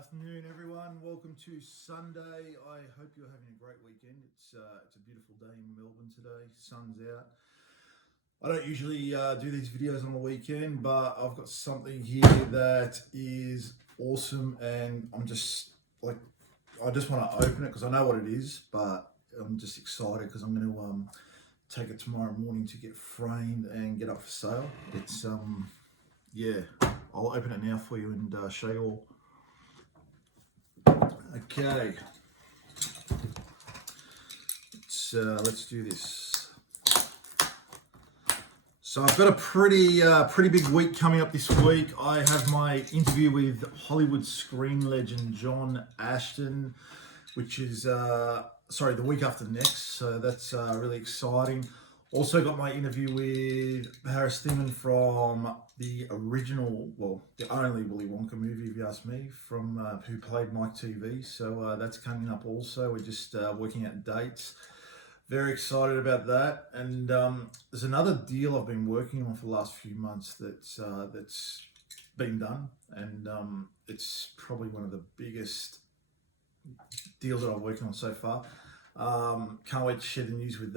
Afternoon, everyone. Welcome to Sunday. I hope you're having a great weekend. It's a beautiful day in Melbourne today. Sun's out. I don't usually do these videos on the weekend, but I've got something here that is awesome, and I just want to open it because I know what it is, but I'm just excited because I'm going to take it tomorrow morning to get framed and get up for sale. It's I'll open it now for you and show you all. Okay, let's do this. So I've got a pretty big week coming up this week. I have my interview with Hollywood screen legend John Ashton, which is the week after next. So that's really exciting. Also got my interview with Harris Thiemann from the original, well, the only Willy Wonka movie, if you ask me, from who played Mike TV. So that's coming up also. We're just working out dates. Very excited about that. And there's another deal I've been working on for the last few months that's been done. And it's probably one of the biggest deals that I'm working on so far. Can't wait to share the news with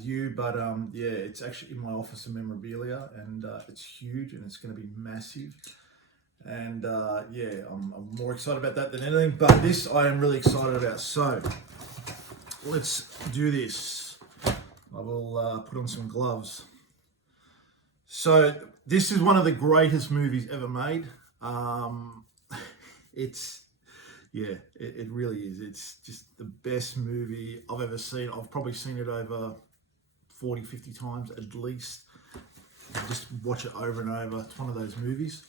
you, but it's actually in my office of memorabilia, and it's huge and it's going to be massive, and I'm more excited about that than anything, but this I am really excited about. So let's do this. I will put on some gloves. So this is one of the greatest movies ever made. It really is. It's just the best movie I've ever seen. I've probably seen it over 40, 50 times at least. I just watch it over and over. It's one of those movies.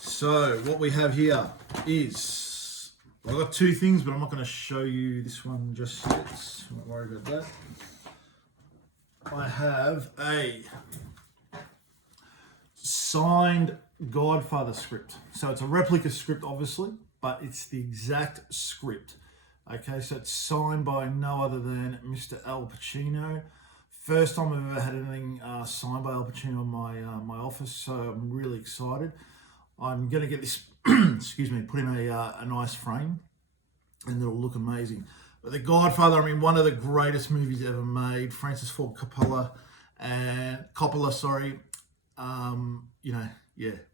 So what we have here is, I've got two things, but I'm not going to show you this one just yet. Don't worry about that. I have a signed Godfather script. So it's a replica script, obviously, but it's the exact script. Okay, so it's signed by no other than Mr Al Pacino. First time I've ever had anything signed by Al Pacino in my office, so I'm really excited. I'm going to get this, put in a nice frame, and it'll look amazing. But The Godfather, one of the greatest movies ever made. Francis Ford Coppola,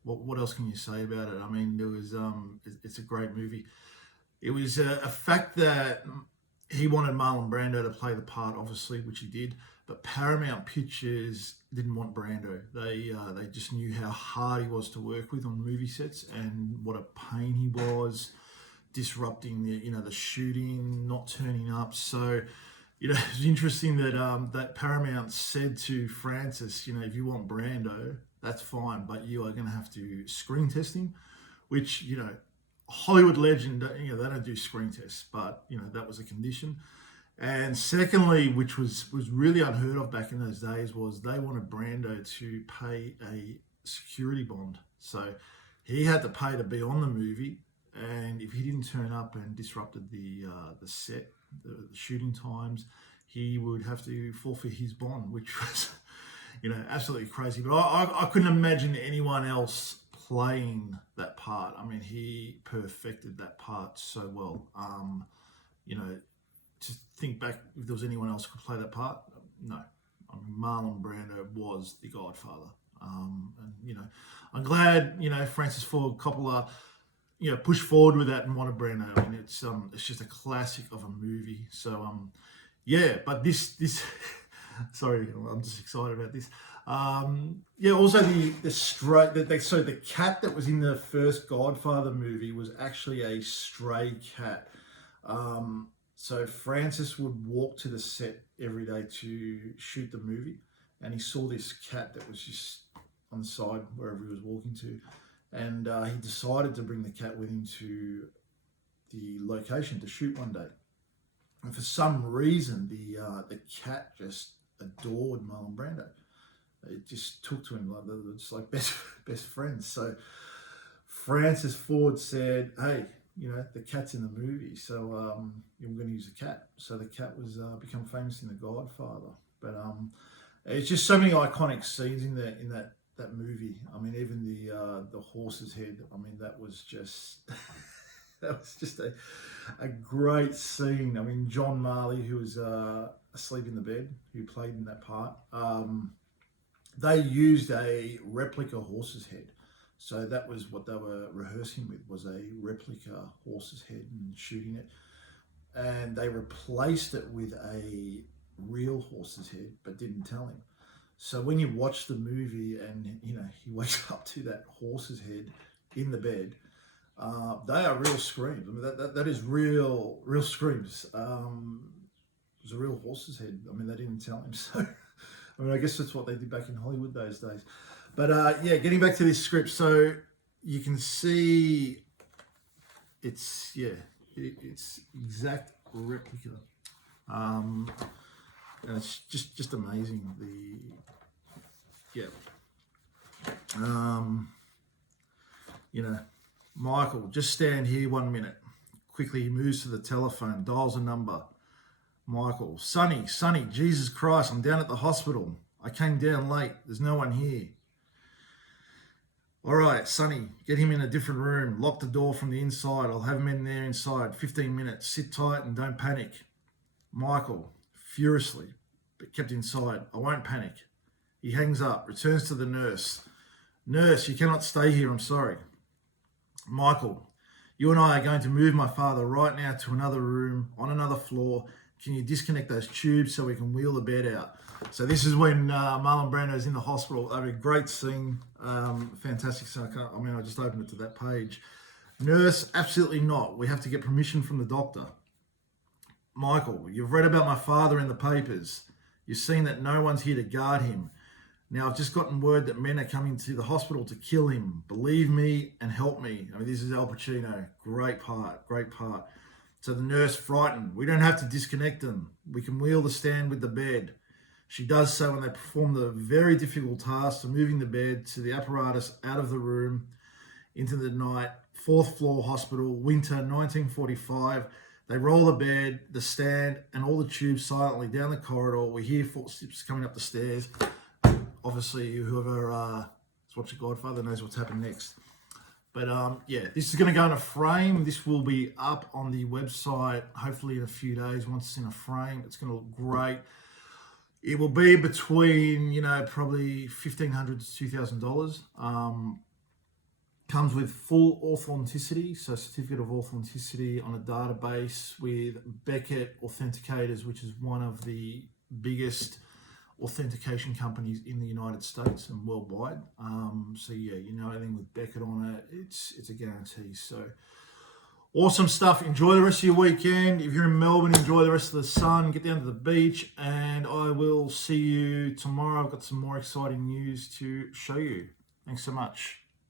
what else can you say about it? There was it's a great movie. It was a fact that he wanted Marlon Brando to play the part, obviously, which he did. But Paramount Pictures didn't want Brando. They just knew how hard he was to work with on movie sets and what a pain he was, disrupting the shooting, not turning up. So it's interesting that Paramount said to Francis, if you want Brando, that's fine, but you are going to have to screen test him, which, Hollywood legend, they don't do screen tests, but, that was a condition. And secondly, which was really unheard of back in those days, was they wanted Brando to pay a security bond. So he had to pay to be on the movie, and if he didn't turn up and disrupted the set, the shooting times, he would have to forfeit his bond, which was absolutely crazy. But I couldn't imagine anyone else playing that part. He perfected that part so well. To think back, if there was anyone else who could play that part, no. Marlon Brando was the Godfather. I'm glad, Francis Ford Coppola, pushed forward with that and wanted Brando. It's just a classic of a movie. So, but this sorry, I'm just excited about this. Also the cat that was in the first Godfather movie was actually a stray cat. So Francis would walk to the set every day to shoot the movie, and he saw this cat that was just on the side wherever he was walking to, and he decided to bring the cat with him to the location to shoot one day. And for some reason, the cat just adored Marlon Brando. It just took to him like best friends. So Francis Ford said, "Hey, the cat's in the movie, so we're going to use the cat." So the cat was become famous in The Godfather. But it's just so many iconic scenes in that that movie. I mean, even the horse's head. I mean, that was just that was just a great scene. I mean, John Marley, who was asleep in the bed, who played in that part. They used a replica horse's head. So that was what they were rehearsing with, was a replica horse's head and shooting it. And they replaced it with a real horse's head, but didn't tell him. So when you watch the movie and, you know, he wakes up to that horse's head in the bed, they are real screams. I mean, that is real screams. It was a real horse's head. I mean, they didn't tell him. So, I mean, I guess that's what they did back in Hollywood those days. But yeah, getting back to this script, so you can see it's exact replica, and it's just amazing. You know, Michael, just stand here 1 minute. Quickly, he moves to the telephone, dials a number. Michael, Sonny, Jesus Christ, I'm down at the hospital. I came down late. There's no one here. All right, Sonny, get him in a different room. Lock the door from the inside. I'll have him in there inside. 15 minutes. Sit tight and don't panic. Michael, furiously, but kept inside. I won't panic. He hangs up, returns to the nurse. Nurse, you cannot stay here. I'm sorry. Michael, you and I are going to move my father right now to another room on another floor. Can you disconnect those tubes so we can wheel the bed out? So this is when Marlon Brando's in the hospital. They have a great scene, fantastic scene. I just opened it to that page. Nurse, absolutely not. We have to get permission from the doctor. Michael, you've read about my father in the papers. You've seen that no one's here to guard him. Now, I've just gotten word that men are coming to the hospital to kill him. Believe me and help me. I mean, this is Al Pacino. Great part. So the nurse, frightened. We don't have to disconnect them. We can wheel the stand with the bed. She does so when they perform the very difficult task of moving the bed to the apparatus out of the room into the night. 4th floor hospital, winter 1945. They roll the bed, the stand, and all the tubes silently down the corridor. We hear footsteps coming up the stairs. Obviously, whoever has watched Godfather knows what's happened next. But yeah, this is going to go in a frame. This will be up on the website hopefully in a few days. Once it's in a frame, it's going to look great. It will be between, probably $1,500 to $2,000. Comes with full authenticity, so certificate of authenticity on a database with Beckett Authenticators, which is one of the biggest authentication companies in the United States and worldwide. So yeah, anything with Beckett on it, it's a guarantee. So awesome stuff. Enjoy the rest of your weekend. If you're in Melbourne, enjoy the rest of the sun. Get down to the beach, and I will see you tomorrow. I've got some more exciting news to show you. Thanks so much.